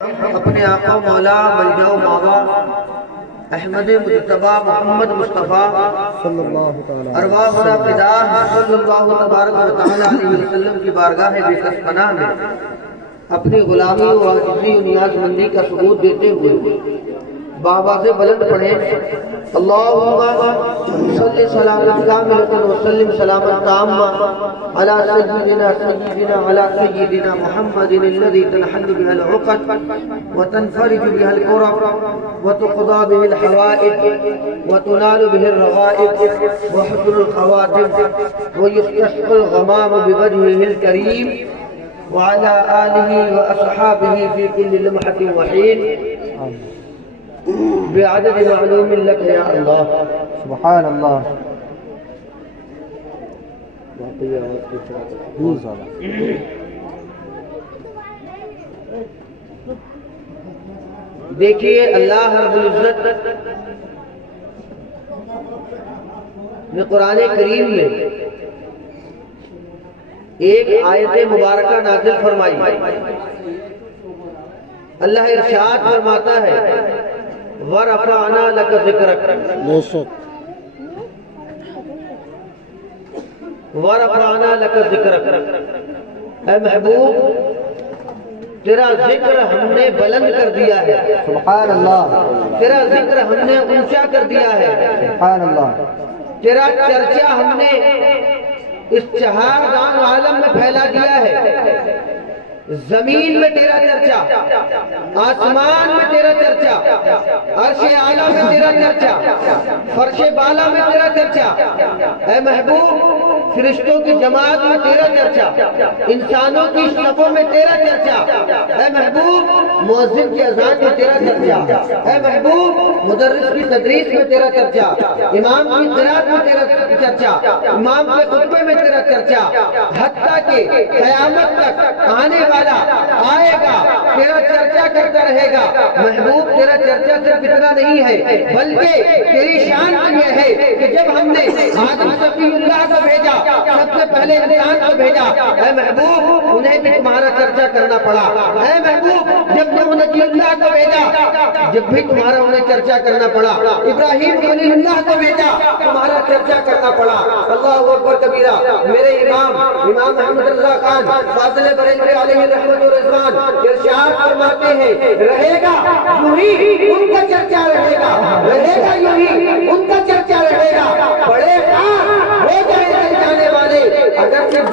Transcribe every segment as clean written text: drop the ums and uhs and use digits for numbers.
اپنے آقا مولا ملجا و ماوا احمد مجتبی محمد مصطفیٰ ارواحنا فدا صلی اللہ تبارک و تعالی علیہ وسلم کی بارگاہ بے پناہ میں اپنی غلامی و عاجزی و نیاز مندی کا ثبوت دیتے ہوئے بآواز بلند پڑھیں اللہم صلی سلام کاملۃ وسلم سلاما تاما علی سیدنا محمد الذی تنحل بها العقد وتنفرج بها الكرب وتقضى به الحوائج وتنال به الرغائب وحسن الخواتم ويستسقى الغمام بوجهه الكريم وعلى آله وأصحابه في كل لمحة وحين بعدد معلوم لك يا الله سبحان اللہ. دیکھیے اللہ رب العزت نے قرآن کریم میں ایک آیت مبارکہ نازل فرمائی. اللہ ارشاد فرماتا ہے وَرَفَعْنَا لَكَ ذِكْرَكَ بے شک وَرَفَعْنَا لَكَ ذِكْرَكَ اے محبوب تیرا ذکر ہم نے بلند کر دیا ہے. سبحان اللہ. تیرا ذکر ہم نے اونچا کر دیا ہے. سبحان اللہ. تیرا چرچا ہم نے اس چہاردان عالم میں پھیلا دیا ہے. زمین میں تیرا چرچا، آسمان میں تیرا چرچا، عرش اعلیٰ میں تیرا چرچا، فرش بالا میں تیرا چرچا. اے محبوب فرشتوں کی جماعت میں تیرا چرچا، انسانوں کی صفوں میں تیرا چرچا. اے محبوب مؤذن کی اذان میں تیرا چرچا. اے محبوب مدرس کی تدریس میں تیرا چرچا، امام کی قرات میں تیرا چرچا، امام کے خطبے میں تیرا چرچا. حتیٰ کہ قیامت تک آنے والا آئے گا تیرا چرچا کرتا رہے گا. محبوب تیرا چرچا صرف اتنا نہیں ہے بلکہ تیری شان یہ ہے کہ جب ہم نے آدم صفی اللہ کو بھیجا، سب سے پہلے انسان کو بھیجا، اے محبوب انہیں بھی تمہارا چرچا کرنا پڑا. اے محبوب جب نبی نجی اللہ کو بھیجا، جب بھی تمہارا انہیں چرچا کرنا پڑا. ابراہیم خلیل اللہ کو بھیجا، تمہارا چرچا کرنا پڑا. اللہ اکبر کبیرہ. میرے امام احمد رضا خان فاضل بریلوی علیہ رحمت و رضوان ارشاد فرماتے ہیں رہے گا یوں ہی ان کا چرچا رہے گا، رہے گا یوں ہی ان کا چرچا رہے گا. بڑے خاص ہو جائے جل جانے والے، اگر صرف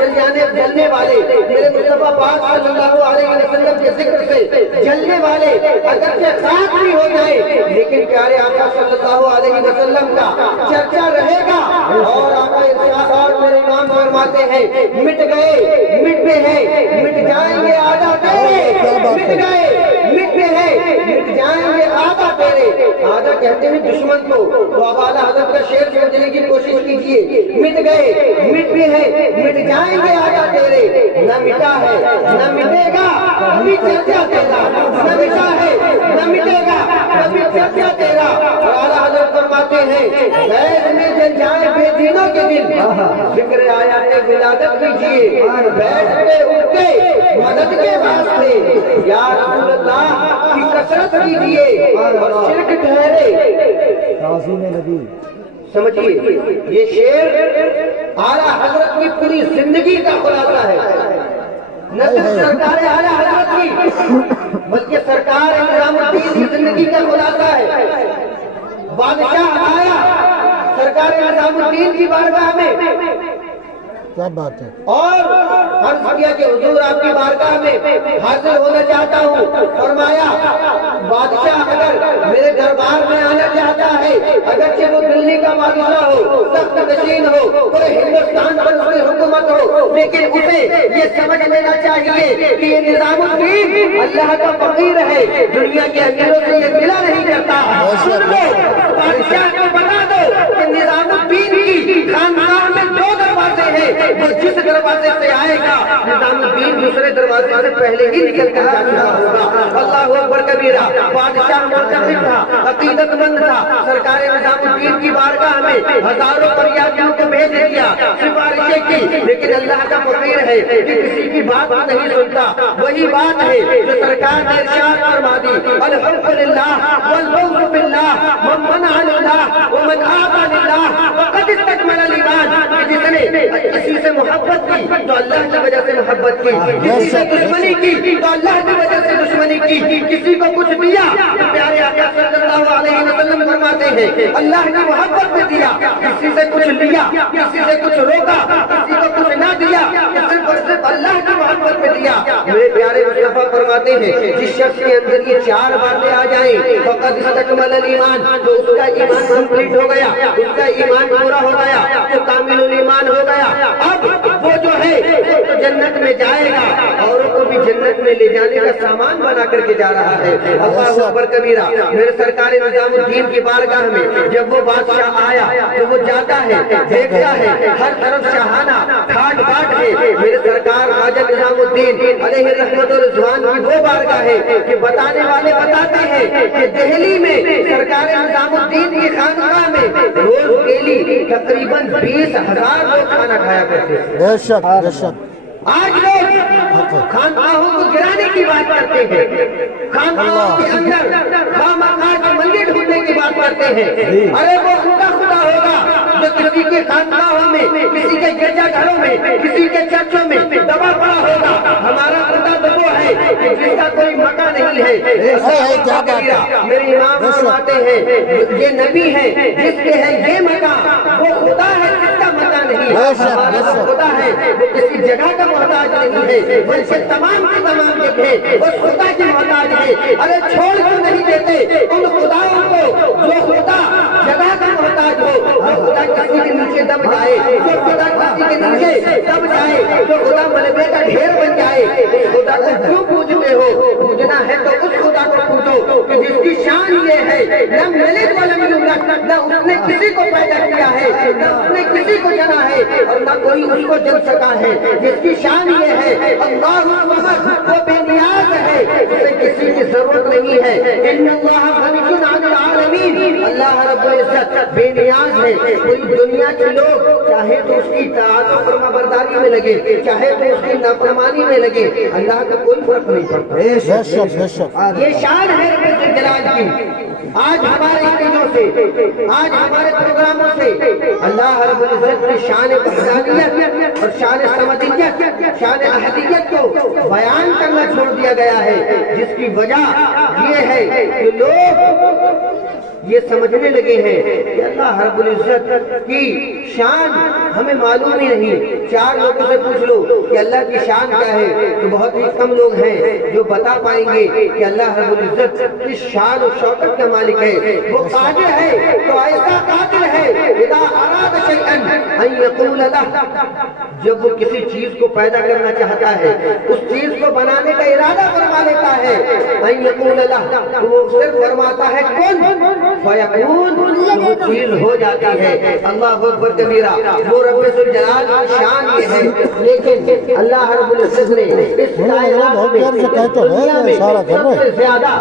جلنے والے میرے مصطفیٰ پاک صلی اللہ علیہ وسلم کے ذکر سے جلنے والے اگر سے خاص بھی ہو جائے لیکن پیارے آقا صلی اللہ علیہ وسلم کا چرچا رہے گا. اور آقا ارشاد اور میرے امام فرماتے ہیں مٹ گئے مٹتے ہیں مٹ جائیں گے آدھا تیرے، مٹ گئے مٹتے ہیں مٹ جائیں گے آدھا تیرے. آدھا کہتے ہیں دشمن کو. تو اب اعلیٰ حضرت کا شعر سمجھنے کی کوشش کیجئے. مٹ گئے مٹتے ہیں مٹ جائیں گے آدھا تیرے. نہ مٹا ہے نہ مٹے گا کبھی چرچا تیرا، نہ مٹا ہے نہ مٹے گا کبھی چرچا تیرا. اور اعلیٰ حضرت فرماتے ہیں غیب میں جل جائیں بے دینوں کے دن، ذکر آیات ولادت کیجئے. بیٹھ کے اٹھ کے مدد کے واسطے یا رسول اللہ کی کثرت کیجئے اور شرک ٹھہرے تعظیم نبی. سمجھیے یہ شعر اعلیٰ حضرت کی پوری زندگی کا خلاصہ ہے. نہ صرف سرکار اعلیٰ حضرت کی بلکہ سرکار نظام الدین کی زندگی کا خلاصہ ہے. بادشاہ آیا سرکار نظام الدین کی بارگاہ میں، کیا بات ہے، اور عرض کیا کہ حضور آپ کی بارگاہ میں حاضر ہونا چاہتا ہوں. فرمایا بادشاہ اگر میرے دربار میں آنا چاہتا ہے، اگرچہ وہ دلی کا بادشاہ ہو، تخت نشین ہو، پورے ہندوستان پر اس کی حکومت ہو، لیکن اسے یہ سمجھ لینا چاہیے کہ یہ نظام الدین اللہ کا فقیر ہے، دنیا کے امیروں سے یہ ملا نہیں کرتا. سن لو بادشاہ کو بتا دو کہ نظام الدین کی خاندان میں دو دروازے ہیں، وہ جس دروازے سے آئے گا نظام الدین दूसरे दरवाजे से पहले ही निकल कर जा चुका होगा। अल्लाह अकबर कबीरा। बादशाह मुतक़िद था, अकीदतमंद था। सरकार निज़ामुद्दीन की बारगाह में हजारों फरियादियों को भेज दिया, सिफारिशें की, लेकिन अल्लाह का फकीर है कि किसी की बात नहीं सुनता। वही बात है जो सरकार ने इरशाद फरमा दी, अल-हुब्बु लिल्लाह वल बुग़्ज़ु फिल्लाह मन मना लिल्लाह व मन आता लिल्लाह फ़क़द इस्तकमल ईमान। जिसने किसी से मोहब्बत की तो अल्लाह की वजह से मोहब्बत की, किसी से दुश्मनी की तो अल्लाह की वजह से दुश्मनी की, किसी को कुछ दिया तो प्यारे आका सल्लल्लाहु अलैहि वसल्लम फरमाते हैं अल्लाह की मोहब्बत में दिया, किसी से कुछ लिया, किसी से कुछ रोका, किसी को कुछ ना दिया, सिर्फ और सिर्फ अल्लाह की मोहब्बत में दिया। मेरे प्यारे मुस्तफा फरमाते हैं जिस शख्स के अंदर ये 4 बातें आ जाएं फ़क़द इस्तकमल ईमान, तो उसका ईमान कंप्लीट हो गया, उसका ईमान पूरा हो गया, तो कामिलुल ईमान हो गया। अब वो जो है वो तो जन्नत में जाएगा, औरों को भी जन्नत में ले जाने का सामान बना करके जा रहा है। अल्लाहु अकबर कबीरा। मेरे सरकार निज़ामुद्दीन की बारगाह में जब वो बादशाह आया तो वो जाता है, देखता है हर तरफ शाहाना ठाट बाट है। मेरे सरकार ख्वाजा निज़ामुद्दीन अलैहि रहमत व रिज़वान की वो बारगाह है कि बताने वाले बताते हैं कि दिल्ली में सरकार निज़ामुद्दीन की खानकाह में रोज डेली तकरीबन 20,000 लोग खाना खाया करते हैं। बेशक बेशक। आज लोग खानकाहों को गिराने की बात करते हैं, खानकाहों के अंदर खामखा के मंदिर ढूंढने की बात करते हैं। अरे वो खुदा खुदा होगा जो किसी के खानकाहों में, किसी के गिरजाघरों में, किसी के चर्चों में दबा पड़ा होगा। हमारा खुदा तो वो है कि जिसका कोई मका नहीं है। क्या बात है। मेरे इमाम फरमाते हैं ये नबी है जिसके है ये मका, वो खुदा है जिसका मका नहीं। हमारा खुदा है वो किसी जगह का मोहताज नहीं है, बल्कि तमाम की तमाम जगह उस खुदा की मोहताज है। अरे छोड़ क्यों नहीं देते उन खुदाओं को जो खुदा जगह का मोहताज हो, जो खुदा किसी के नीचे दब जाए, जो खुदा किसी के नीचे दब जाए, जो खुदा मलबे का ढेर बन जाए। उस खुदा को क्यों पूजते हो? पूजना है तो उस खुदा को पूजो कि जिसकी शान ये है लम यलिद व लम यूलद, न उसने किसी को पैदा किया है, न उसने किसी को जना है और न कोई उसको जन सका है। जिसकी शान ये है अल्लाहु अकबर, वो बेनियाज है, उसे किसी की जरूरत नहीं है। इन्नल्लाह गनियुन अनिल आलमीन, अल्लाह रब्बुल इज्जत बेनियाज है। पूरी दुनिया के लोग चाहे तो उसकी इताअत और फरमाबरदारी में लगे, चाहे तो उसकी नाफरमानी में लगे, अल्लाह का कोई फर्क नहीं पड़ता। बेशक बेशक। ये शान है रब्बुल जलाल की। आज हमारे चीजों से, आज हमारे प्रोग्रामों से अल्लाह रब्बुल इज्जत की शान वहदानियत और शान समदियत, शान अहदियत को बयान करना छोड़ दिया गया है, जिसकी वजह ये है कि लोग ये समझने लगे हैं कि अल्लाह रब्बुल इज्जत की शान हमें मालूम ही नहीं। 4 लोगों से पूछ लो कि अल्लाह की शान क्या है, तो बहुत ही कम लोग हैं जो बता पाएंगे कि अल्लाह रब्बुल इज्जत की शान और शौकत का मालिक है। वो कादिर है तो ऐसा कादिर है इदा अराद शैअन अन यक़ूल लह, जब वो किसी चीज को पैदा करना चाहता है, उस चीज को बनाने का इरादा फरमा लेता है, अन यक़ूल लह, तो वो सिर्फ फरमाता है कुन फयकून, वो चीज हो जाती है। अल्लाह अकबर कबीरा। वो रब्बुल जलाल की शान ये है। लेकिन अल्लाह रब्बुल इज्जत ने इस कायनात में दुनिया में सबसे ज्यादा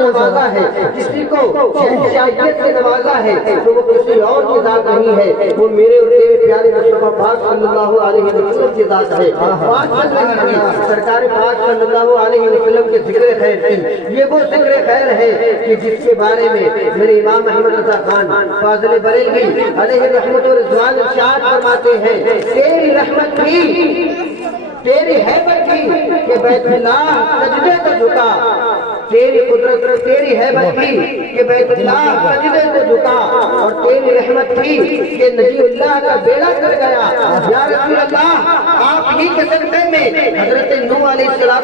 नवाजा है, किसी को शहंशाहियत से नवाजा है तो वो किसी और की जात नहीं है, वो मेरे और तेरे प्यारे मुस्तफा पाक सल्लल्लाहु अलैहि वसल्लम की जात है। बात चल रही थी सरकार पाक सल्लल्लाहु अलैहि वसल्लम के जिक्र खैर की। ये वो जिक्र खैर है कि जिसके बारे में मेरे इमाम अहमद रज़ा खान फाज़िल बरेलवी अलैहि रहमत व रिज़वान इरशाद फरमाते हैं, तेरी रहमत थी, तेरी हैबत थी कि बैतुल्लाह सजदे को झुका, तेरी कुदरत, तेरी हैबत थी कि बैतुल्लाह सजदे को झुका, और तेरी रहमत थी कि नबीउल्लाह का बेड़ा कर गया। या रसूल अल्लाह, आप ही के सदक़े में हजरत नूह अलैहिस्सलाम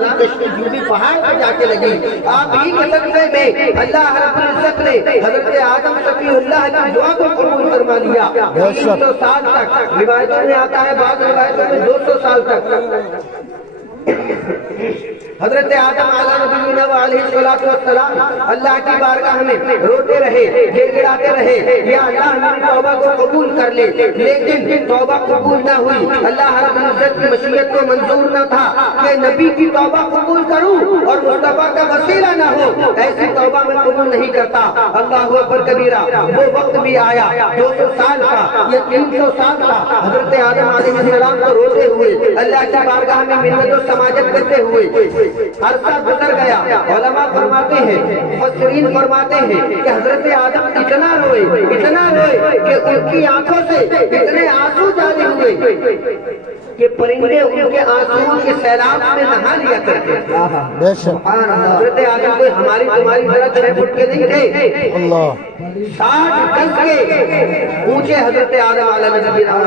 की कश्ती जूबी पहाड़ पर जाके लगी। आप ही के सदक़े में अल्लाह रब्बुल इज्जत ने हजरत आदम सफ़ीउल्लाह की दुआ को कबूल फरमा लिया। 300 साल तक, रिवायतों में आता है, बाद रिवायतों में 200 साल तक حضرت آدم علیہ اللہ کی بارگاہ میں روتے رہے، گر گراتے رہے، یا اللہ میری توبہ کو قبول کر لے، لیکن توبہ قبول نہ ہوئی۔ اللہ رب العزت کی مشیت کو منظور نہ تھا کہ نبی کی توبہ قبول کروں اور مصطفیٰ کا وسیلہ نہ ہو، ایسی توبہ میں قبول نہیں کرتا۔ اللہ اکبر کبیرہ، وہ وقت بھی آیا 200 سال کا یا 300 سال کا، حضرت آدم علیہ السلام کو روتے ہوئے اللہ کی بارگاہ میں منت و سماجت کرتے ہوئے عرصہ گزر گیا۔ علماء فرماتے ہیں، مفسرین فرماتے ہیں کہ حضرت آدم اتنا روئے کہ ان کی آنکھوں سے اتنے آنسو جاری ہوئے کہ پرندے ان کے آنسو کے سیلاب میں نہا لیا کرتے۔ بے شک حضرت آدم کوئی ہماری تمہاری طرح 6 فٹ کے نہیں تھے، اللہ 60 گز کے اونچے حضرت آدم علیہ السلام۔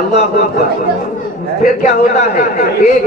اللہ اکبر۔ پھر کیا ہوتا ہے، ایک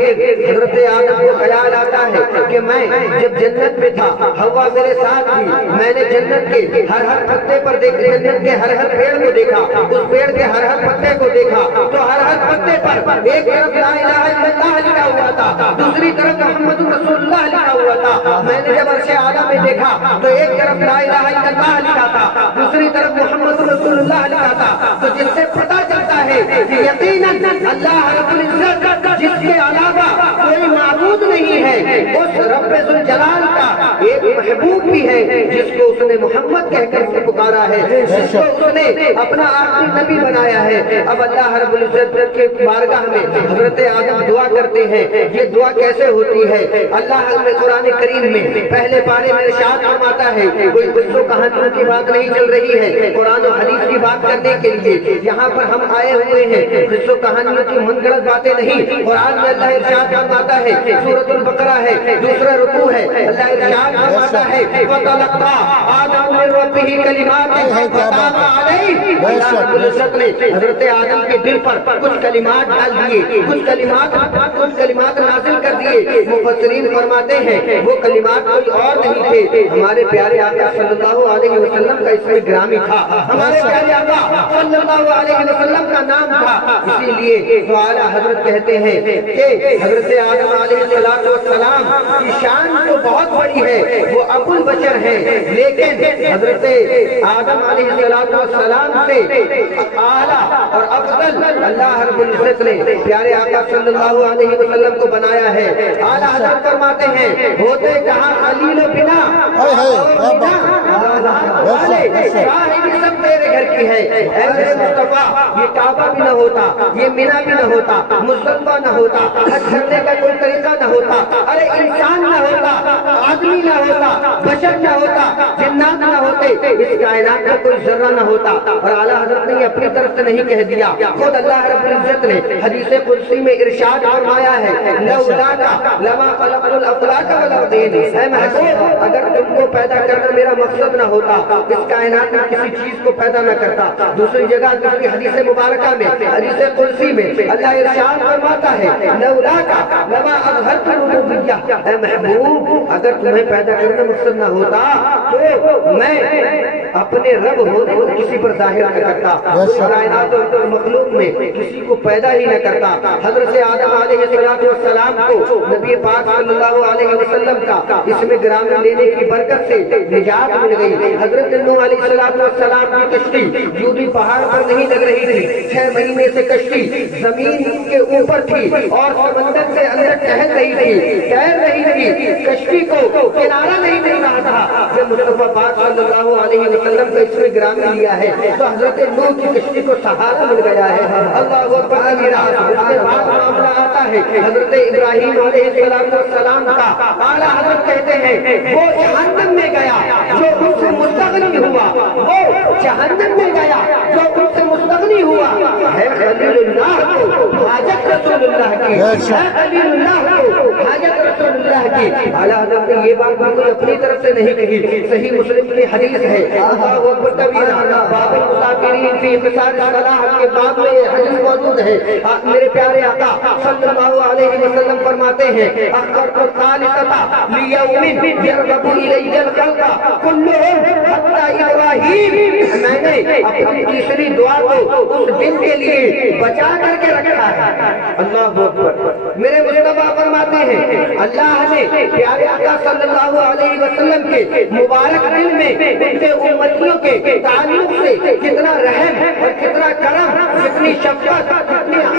حضرت آدم کو خیال آتا ہے کہ میں جب جنت میں تھا، حوا میرے ساتھ تھی، میں نے جنت کے ہر پتے پر دیکھا، جنت کے ہر پیڑ کو دیکھا، اس پیڑ کے ہر پتے کو دیکھا تو ہر پتے پر ایک طرف لا الہ الا اللہ لکھا ہوا تھا، دوسری طرف محمد رسول اللہ لکھا ہوا تھا۔ میں نے جب عرش اعلیٰ میں دیکھا تو ایک طرف لا الہ الا اللہ لکھا تھا، دوسری طرف محمد رسول اللہ لکھا تھا۔ تو جس سے پتہ چلتا ہے کہ یقیناً اللہ رب العزت جس کے علاوہ کوئی معبود نہیں ہے، اس رب ذوالجلال کا ایک محبوب بھی ہے جس کو اس نے محمد کہہ کر کے پکارا ہے، جس کو اس نے اپنا آخری نبی بنایا ہے۔ اب اللہ رب العزت کے بارگاہ میں حضرت آدم دعا کرتے ہیں۔ یہ دعا کیسے ہوتی ہے؟ اللہ نے قرآن کریم میں پہلے پارے میں ارشاد فرماتا ہے، کوئی قصوں کہانیوں کی بات نہیں چل رہی ہے، قرآن و حدیث کی بات کرنے کے لیے یہاں پر ہم آئے ہوئے ہیں، قصوں کہانیوں کی من گھڑت باتیں نہیں۔ قرآن میں اللہ ارشاد فرماتا ہے، سورۃ البقرہ ہے، دوسرا رکوع ہے، اللہ ارشاد فرماتا ہے وَتَلَقَّىٰ آدَمُ مِن رَّبِّهِ كَلِمَاتٍ فَتَابَ عَلَيْهِ۔ اللہ رب العزت نے حضرت آدم کے دل پر کچھ کلمات ڈال دیے، کچھ کلمات نازل کر دیے۔ مفسرین فرماتے ہیں وہ کلمات کوئی اور نہیں تھے، ہمارے پیارے آقا صلی اللہ علیہ وسلم کا اسم گرامی تھا، ہمارے پیارے آقا صلی اللہ علیہ وسلم کا نام تھا۔ اسی لیے تو اعلیٰ حضرت کہتے ہیں کہ حضرت آدم علیہ السلام کی شان تو بہت بڑی ہے، وہ ابو البشر ہیں، لیکن حضرت آدم علیہ السلام سے اعلیٰ اور افضل اللہ رب العزت نے پیارے آقا صلی اللہ علیہ وسلم کو بنایا ہے۔ اعلیٰ حضرت فرماتے ہیں ہوتے جہاں خلیل و بنا سب تیرے گھر کی ہے، اے میرے مصطفیٰ یہ کعبہ بھی نہ ہوتا، یہ مینا بھی نہ ہوتا، مصطفیٰ نہ ہوتا، حج کرنے کا کوئی طریقہ نہ ہوتا، ارے انسان نہ ہوتا، آدمی نہ ہوتا، بشر نہ ہوتا، جنات نہ ہوتے، اس کائنات کا کوئی ذرہ نہ ہوتا۔ اور اعلیٰ حضرت نے اپنی طرف سے نہیں کہہ دیا، خود اللہ رب العزت نے حدیث قدسی میں ارشاد فرمایا ہے لولاک لما خلقت الافلاک والارضین، اے محبوب اگر تم کو پیدا کرنا میرا مقصد نہ ہوتا، اس کائنات میں کسی چیز کو پیدا نہ کرتا۔ دوسری جگہ دوسری حدیث مبارکہ میں حدیث قدسی میں اللہ ارشاد فرماتا ہے لولاک لما اظہرت الربوبیہ، اے محبوب اگر تمہیں پیدا کرنا مقصد نہ ہوتا تو میں اپنے رب ہونے کو کسی پر ظاہر نہ کرتا، کائنات اور مخلوق میں کسی کو پیدا ہی نہ کرتا۔ حضرت آدم علیہ السلام کو نبی پاک صلی اللہ علیہ وسلم کا اسم گرامی لینے کی برکت سے نجات مل گئی۔ حضرت نوح علیہ السلام کی کشتی جو بھی پہاڑ پر نہیں لگ رہی تھی، 6 مہینے سے کشتی زمین کے اوپر تھی اور سمندر سے اندر ٹہل رہی تھی، تیر رہی تھی، کشتی کو کنارہ نہیں مل رہا تھا۔ جب مصطفیٰ پاک صلی اللہ علیہ وسلم کا اسم گرامی لیا ہے تو حضرت نوح کی کشتی کو سہارا مل گیا ہے۔ اللہ اکبر کبیرہ۔ اس کے بعد معاملہ آتا ہے حضرت ابراہیم علیہ السلام کا، اعلیٰ حضرت کہتے ہیں وہ جہنم میں گیا جو ان سے مستغنی ہوا، وہ جہنم میں گیا جو ان سے مستغنی ہوا، ہے خلیل اللہ کو حاجت رسول اللہ کی، ہے خلیل اللہ کو حاجت رسول اللہ کی۔ आला हज़रत ने ये बात बिल्कुल अपनी तरफ से नहीं कही, सही मुस्लिम की हदीस है। अल्लाहु अकबर कबीरा। बाबुल मुसाफिरीन फी क़िसार सलाह के बाब में ये हदीस मौजूद है। मेरे प्यारे आका सल्लल्लाहु अलैहि वसल्लम फरमाते हैं, अख़रतु सालिसता लियौमिन यरगबु इलैहिल खल्क़ कुल्लुहुम हत्ता इब्राहीम। मैंने अपनी तीसरी दुआ को उस दिन के लिए बचा करके रखा है। अल्लाहु अकबर। मेरे मुस्तफा फरमाते हैं, अल्लाह ने प्यारे आका सल्लल्लाहु अलैहि वसल्लम के मुबारक दिल में उनके उम्मतियों के ताल्लुक से कितना रहम और कितना करम, कितनी शफ़क़त,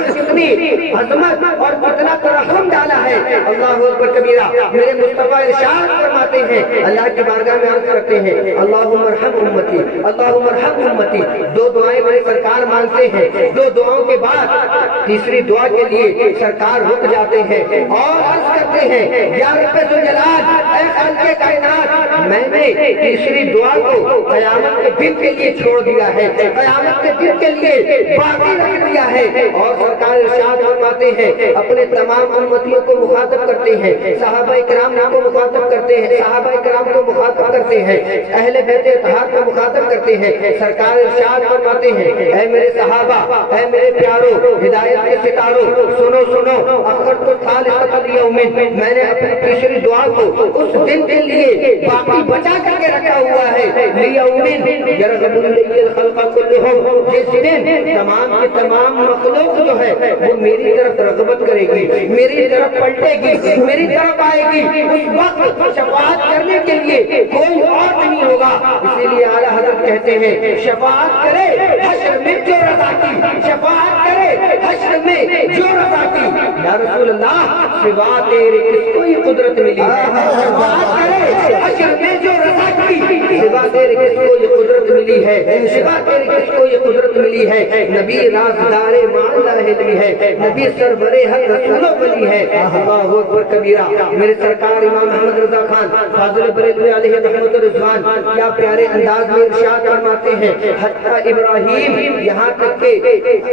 कितनी अज़मत और कितना तरहम डाला है। अल्लाहु अकबर कबीरा। मेरे मुस्तफा इरशाद फरमाते हैं, अल्लाह की बारगाह में अर्ज़ करते हैं, अल्लाहुम्मा अर्हम उम्मती, अल्लाहुम्मा अर्हम उम्मती। दो दुआएं मेरे सरकार मांगते हैं। दो दुआओं के बाद तीसरी दुआ के लिए सरकार रुक जाते हैं और अर्ज़ करते हैं, या रब्बे ज़ुल जलाल, ऐ खालिक़े कायनात, मैंने तीसरी दुआ को क़यामत के दिन के लिए छोड़ दिया है, क़यामत के दिन के लिए बाकी रख दिया है। और सरकार इरशाद फरमाते हैं, अपने तमाम उम्मतियों को मुखातब करते हैं, सहाबा किराम को मुखातब करते हैं, सहाबा किराम को मुखातब करते हैं, अहले बैत अतहार को मुखातब करते हैं। सरकार इरशाद फरमाते हैं, ऐ मेरे सहाबा, ऐ मेरे प्यारो, हिदायत के सितारों, सुनो सुनो, अख़रतु सालिसता लियौमिन, मैंने अपनी तीसरी दुआ को उस दिन के लिए बाकी बचा करके रखा हुआ है। लियौमिन यरगबु इलैहिल खल्क़ कुल्लुहुम, जिस दिन तमाम के तमाम मखलूक जो है वो मेरी तरफ रग़बत करेगी, मेरी तरफ पलटेगी, मेरी तरफ आएगी। उस वक्त शफ़ाअत करने के लिए कोई और नहीं होगा। इसीलिए आला हज़रत कहते हैं, शफ़ाअत करे हश्र में जो रज़ा की, शफ़ाअत करे हश्र में जो रज़ा की। या रसूल अल्लाह, सिवा तेरे किसको ये कुदरत मिली है? शफ़ाअत करे हश्र में जो रज़ा की, सिवा तेरे किसको ये कुदरत मिली है? सिवा तेरे किसको ये कुदरत मिली है? नबी राज़दारे माला हिदवी है, नबी सरवरे हक रसूलो वली है। अल्लाहु अकबर कबीरा। मेरे सरकार इमाम अहमद रज़ा खान फाज़िल बरेलवी अलैहि रहमत व रिज़वान क्या प्यारे अंदाज में इरशाद फरमाते हैं, हत्ता इब्राहीम, यहाँ तक के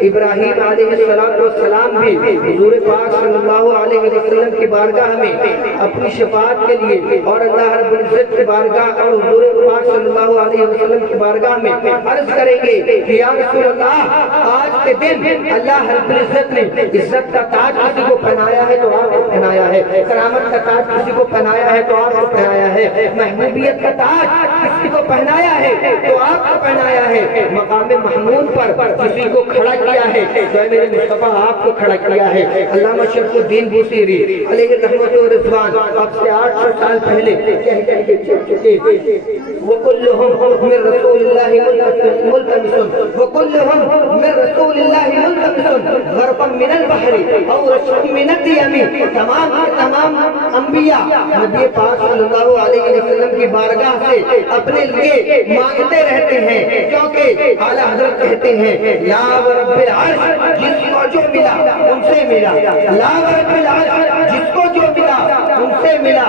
इब्राहीम अलैहिस्सलाम भी हुज़ूर पाक सल्लल्लाहु अलैहि वसल्लम की बारगाह में अपनी शफ़ाअत के लिए और अल्लाह रब्बुल इज़्ज़त की बारगाह और हुज़ूर पाक सल्लल्लाहु अलैहि वसल्लम की बारगाह में अर्ज़ करेंगे कि या रसूल अल्लाह, आज के दिन अल्लाह रब्बुल इज़्ज़त ने इज़्ज़त का ताज किसी को पहनाया है तो आपको पहनाया है, करामत का ताज किसी को पहनाया है तो आपको पहनाया है, महबूबियत का ताज किसी को पहनाया है तो आपको पहनाया है, मकाम महमूद पर किसी को खड़ा किया है तो मेरे मुस्तफा आपको खड़ा किया है। अल्लामा शरफुद्दीन बूसीरी अलैहि रहमत व रिज़वान अब से 800 साल पहले कह चुके, वकुल्लुहुम मिन रसूलिल्लाहि मुल्तमिसून, वकुल्लुहुम मिन रसूलिल्लाहि मुल्तमिसून गरक़न मिनल बहरी और रशक़न मिनल यमी। तमाम अंबिया नबी पाक सल्लल्लाहु अलैहि वसल्लम की बारगाह से अपने लिए मांगते रहते हैं, क्योंकि आला हज़रत कहते हैं, ला रब्बिल अर्श, जिसको जो मिला उनसे मिला, ला रब्बिल अर्श, जिसको जो मिला उनसे मिला।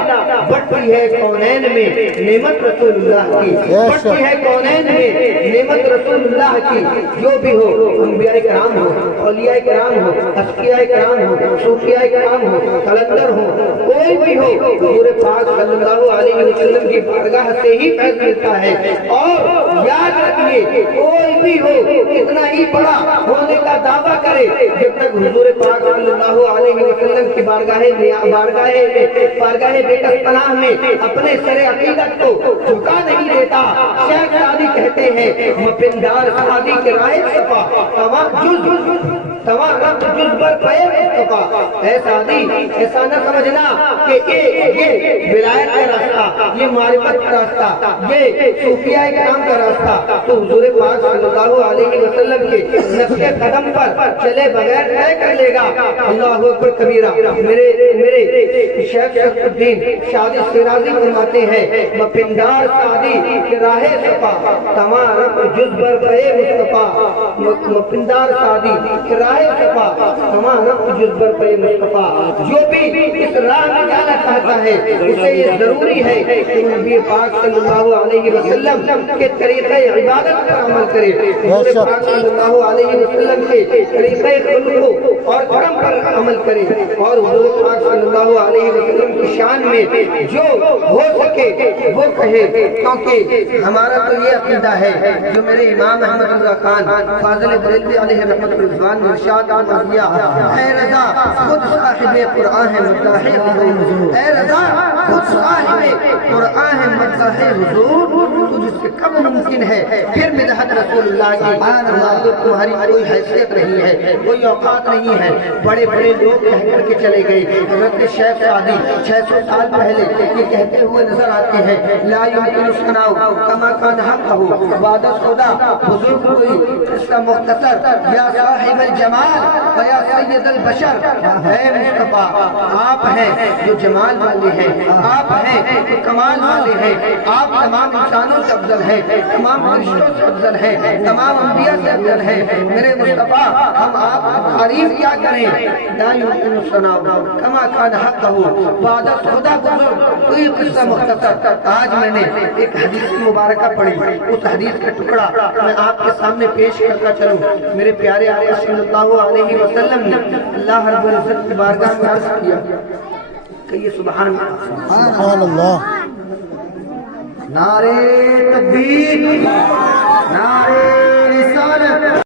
बढ़ती है कौनैन में नेमत रसूलुल्लाह की, बढ़ती है कौनैन में नेमत रसूलुल्लाह की। जो भी हो, अंबिया किराम हो, औलिया किराम हो, अस्किया किराम हो, सूफिया किराम हो, कलंदर हो, कोई भी हो, हुज़ूर पाक सल्लल्लाहु अलैहि वसल्लम की बारगाह से ही फैज़ मिलता है। और याद रखिए, कोई भी हो, कितना ही बड़ा होने का दावा करे, जब तक हुज़ूर पाक सल्लल्लाहु अलैहि वसल्लम की बारगाह बेकसपनाह में अपने सरे अकीदत को झुका नहीं देता। शेख सादी कहते हैं, मपिंदार सादी के राय सफा तवा रब जुज़ बर पे मुस्तफा। ऐ सादी, ऐसा न समझना कि ये विलायत का रास्ता, ये मारिफत का रास्ता, ये सूफिया किराम का रास्ता तो हुज़ूर पाक सल्लल्लाहु अलैहि वसल्लम के नक्शे कदम पर चले बगैर तय कर लेगा। अल्लाहु अकबर कबीरा। मेरे शेख शरफुद्दीन शादी सिराजी फरमाते हैं, मपिंदार सादी के राहे सफा तवा रब जुज़ बर पे मुस्तफा। मपिंदार सादी के राहे सफा तवा रब जुज़ बर पे मुस्तफा। जो भी इस राह में जाना चाहता है उसे ये जरूरी है कि नबी पाक सल्लल्लाहु अलैहि वसल्लम के तरीक़े इबादत पर अमल करे, नबी पाक सल्लल्लाहु अलैहि वसल्लम के तरीक़े खुल्क़ और करम पर अमल करे और हुज़ूर पाक सल्लल्लाहु अलैहि वसल्लम की شان میں جو ہو سکے وہ کہے، کیونکہ ہمارا تو یہ عقیدہ ہے جو میرے امام احمد رضا خان فاضل بریلوی علیہ رحمت الرضوان نے ارشاد فرمایا، اے رضا خود صاحب قرآن ہے مداح حضور، اے رضا خود صاحب قرآن ہے مداح حضور، تجھ سے کب ممکن ہے پھر مدحت رسول اللہ کی تمہاری کوئی حیثیت نہیں ہے، کوئی اوقات نہیں ہے۔ بڑے بڑے لوگ کہہ کر کے چلے گئے، حضرت شیخ سعدی 600 سال پہلے یہ کہتے ہوئے نظر آتے ہیں، لا یمکن الثناء کما کان حقہ بعد خدا، حضور کوئی اس کا مختصر، یا صاحب الجمال یا سید البشر، اے مصطفیٰ آپ ہیں جو جمال والے ہیں، آپ ہیں جو کمال والے ہیں، آپ تمام انسانوں سے افضل ہیں، تمام فرشتوں سے افضل ہیں، تمام انبیاء سے افضل ہیں۔ میرے مصطفیٰ ہم آپ کی تعریف کیا کریں؟ لا یمکن الثناء کما کان حقہ بعد خدا بزرگ۔ کوئی قصہ مختصر، آج میں نے ایک حدیث مبارکہ پڑھی، اس حدیث کا ٹکڑا میں آپ کے سامنے پیش کرتا چلوں۔ میرے پیارے آقا صلی اللہ علیہ وسلم نے اللہ رب العزت کی بارگاہ میں عرض کیا کہ یہ سبحان اللہ، سبحان اللہ، نعرے تکبیر، نعرے رسالت۔